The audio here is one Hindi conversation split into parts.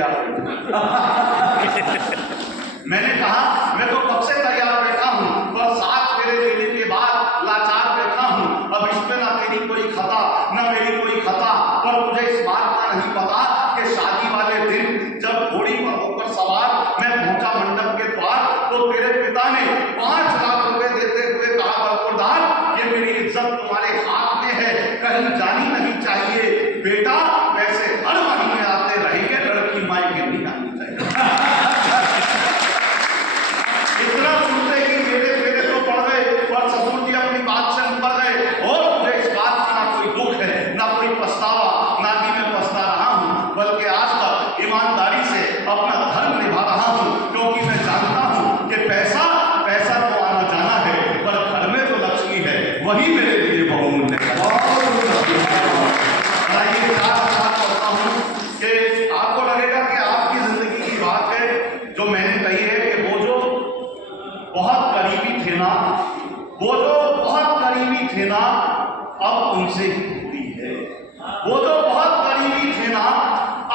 तैयार बैठा। मैंने कहा मैं तो कब से तैयार बैठा हूं, पर साथ मेरे लेने के बाद लाचार बैठा हूं। अब इसमें ना तेरी कोई खता ना मेरी कोई खता, पर मुझे इस बात का नहीं पता कि शादी वाले दिन जब घोड़ी पर होकर सवार मैं पहुंचा मंडप के द्वार, तो तेरे पिता ने 5 लाख रुपए देते हुए कहा, बरखुरदार ये मेरी इज्जत तुम्हारे हाथ में है, कहीं जानी नहीं चाहिए बेटा, वैसे हर महीने आते रहेंगे, लड़की मायके नहीं आनी चाहिए। इतना सुनते ही मेरे मेरे तो पड़ गए, और ससुर जी अपनी बात से मुकर गए। और मुझे इस बात का ना कोई दुख है ना कोई पछतावा, ना कि मैं पछता रहा हूं, बल्कि आज तक ईमानदारी से अपना धर्म निभा रहा हूं, क्योंकि मैं जानता हूं कि पैसा पैसा तो आना जाना है, पर घर में जो लक्ष्मी है वही मेरे लिए बहुमूल्य है। आपको लगेगा कि आपकी जिंदगी की बात है जो मैंने कही है कि वो जो बहुत करीबी थे ना, वो जो बहुत करीबी थे ना, अब उनसे ही दूरी है। वो जो बहुत करीबी थे ना,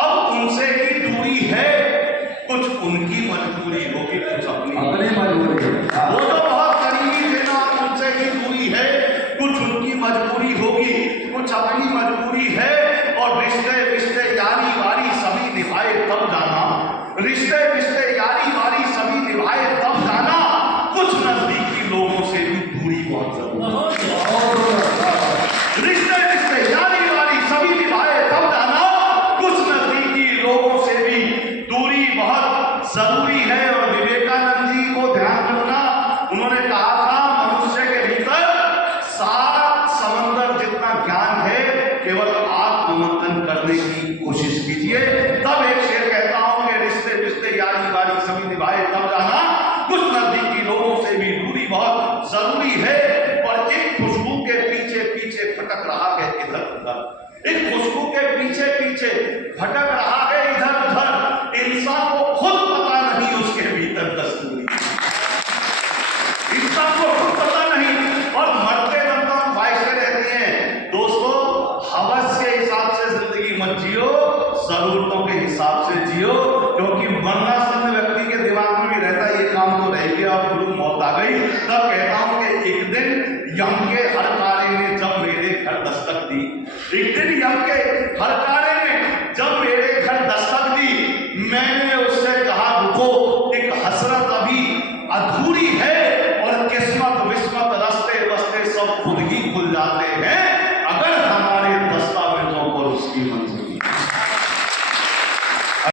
अब उनसे ही दूरी है। कुछ उनकी मजबूरी होगी, कुछ अपनी मजबूरी। वो जो बहुत करीबी थे ना, उनसे ही दूरी है। कुछ उनकी मजबूरी होगी, कुछ अपनी मजबूरी है। और रिश्ते रिश्ते यारी वारी सभी निभाए तब जाना, रिश्ते रिश्ते यारी वारी सभी निभाए तब जाना, कुछ नजदीकी लोगों से भी दूरी बहुत जरूरी है। रिश्ते रिश्ते यारी वारी सभी निभाए तब जाना, कुछ नजदीकी लोगों से भी दूरी बहुत जरूरी है। और विवेकानंद जी को ध्यान रखना, उन्होंने कहा था मनुष्य के भीतर 7 समंदर जितना ज्ञान है, केवल आत्ममंथन करने की कोशिश कीजिए। तब एक शेर कहता हूं कि रिश्ते रिश्ते यारी वारी सभी निभाए तब जाना, कुछ नजदीकी लोगों से भी दूरी बहुत जरूरी है। और एक खुशबू के पीछे पीछे भटक रहा है इधर उधर, एक खुशबू के पीछे पीछे भटक रहा है इधर उधर, इंसान को खुद पता नहीं उसके भीतर दस्तूरी, इंसान को खुद पता नहीं। और मरते दम तक ख्वाहिशें रहती हैं। दोस्तों, हवस के हिसाब से जिंदगी मत जियो, जरूरतों के हिसाब से जियो, क्योंकि मरना सन्न व्यक्ति के दिमाग में भी रहता है ये काम तो रह गया और गुरु मौत आ गई। तब कहता हूं कि एक दिन यम के हरकारे ने जब मेरे घर दस्तक दी, एक दिन यम के हरकारे ने जब मेरे घर दस्तक दी, मैंने